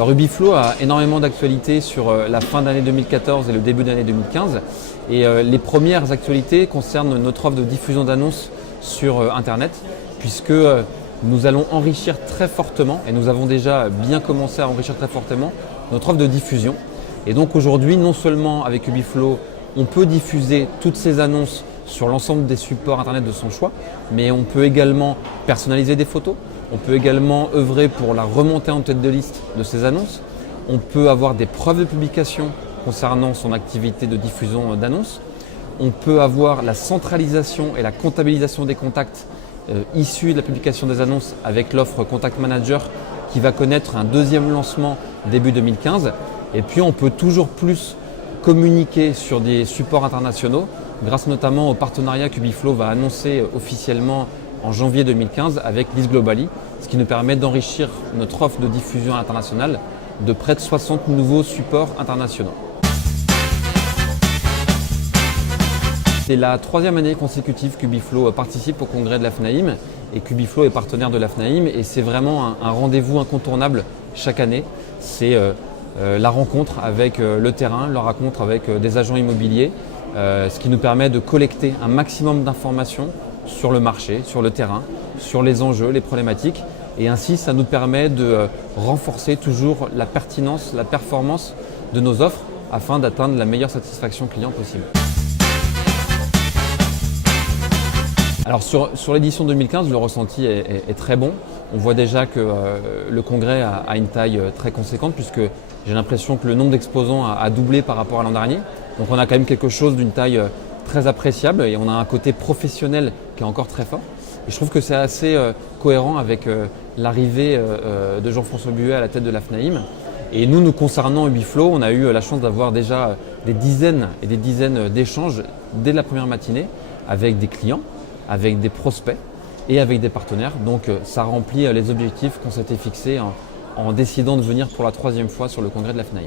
Alors Ubiflow a énormément d'actualités sur la fin d'année 2014 et le début d'année 2015. Et les premières actualités concernent notre offre de diffusion d'annonces sur Internet, puisque nous allons enrichir très fortement, et nous avons déjà bien commencé à enrichir très fortement, notre offre de diffusion. Et donc aujourd'hui, non seulement avec Ubiflow, on peut diffuser toutes ces annonces sur l'ensemble des supports Internet de son choix, mais on peut également personnaliser des photos, on peut également œuvrer pour la remontée en tête de liste de ces annonces, on peut avoir des preuves de publication concernant son activité de diffusion d'annonces, on peut avoir la centralisation et la comptabilisation des contacts issus de la publication des annonces avec l'offre Contact Manager qui va connaître un deuxième lancement début 2015. Et puis on peut toujours plus communiquer sur des supports internationaux grâce notamment au partenariat qu'Ubiflow va annoncer officiellement en janvier 2015 avec Lys Globally, ce qui nous permet d'enrichir notre offre de diffusion internationale de près de 60 nouveaux supports internationaux. C'est la troisième année consécutive qu'Ubiflow participe au congrès de la FNAIM et qu'Ubiflow est partenaire de la FNAIM, et c'est vraiment un rendez-vous incontournable chaque année. C'est la rencontre avec le terrain, la rencontre avec des agents immobiliers, ce qui nous permet de collecter un maximum d'informations sur le marché, sur le terrain, sur les enjeux, les problématiques, et ainsi ça nous permet de renforcer toujours la pertinence, la performance de nos offres afin d'atteindre la meilleure satisfaction client possible. Alors sur l'édition 2015, le ressenti est très bon. On voit déjà que le congrès a une taille très conséquente, puisque j'ai l'impression que le nombre d'exposants a doublé par rapport à l'an dernier. Donc on a quand même quelque chose d'une taille très appréciable et on a un côté professionnel qui est encore très fort. Et je trouve que c'est assez cohérent avec l'arrivée de Jean-François Buet à la tête de la FNAIM. Et nous concernant Ubiflow, on a eu la chance d'avoir déjà des dizaines et des dizaines d'échanges dès la première matinée avec des clients, avec des prospects et avec des partenaires. Donc ça remplit les objectifs qu'on s'était fixés en décidant de venir pour la troisième fois sur le congrès de la FNAIM.